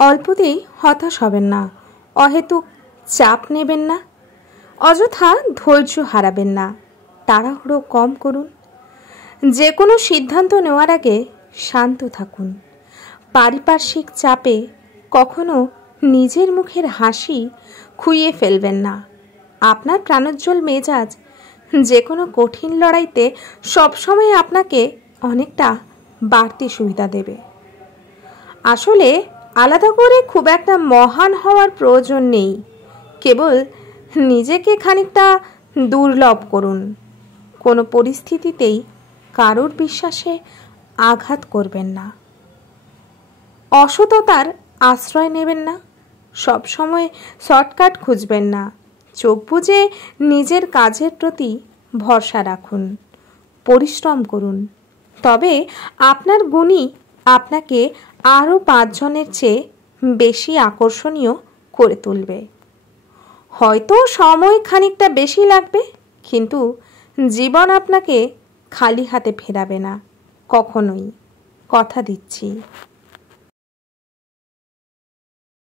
অল্পতেই হতাশ হবেন না, অহেতুক চাপ নেবেন না, অযথা ধৈর্য হারাবেন না, তাড়াহুড়ো কম করুন। যে কোনো সিদ্ধান্ত নেওয়ার আগে শান্ত থাকুন। পারিপার্শ্বিক চাপে কখনো নিজের মুখের হাসি খুইয়ে ফেলবেন না। আপনার প্রাণোজ্জ্বল মেজাজ যে কোনো কঠিন লড়াইতে সবসময় আপনাকে অনেকটা বাড়তি সুবিধা দেবে। আসলে আলাদা করে খুব একটা মহান হওয়ার প্রয়োজন নেই, কেবল নিজেকে খানিকটা দুর্লভ করুন। কোনো পরিস্থিতিতেই কারোর বিশ্বাসে আঘাত করবেন না, অসততার আশ্রয় নেবেন না, সবসময় শর্টকাট খুঁজবেন না। চোখ বুজে নিজের কাজের প্রতি ভরসা রাখুন, পরিশ্রম করুন, তবে আপনার গুণই আপনাকে আরও 5 জনের চেয়ে বেশি আকর্ষণীয় করে তুলবে। হয়তো সময় খানিকটা বেশি লাগবে, কিন্তু জীবন আপনাকে খালি হাতে ফেরাবে না, কখনোই, কথা দিচ্ছি।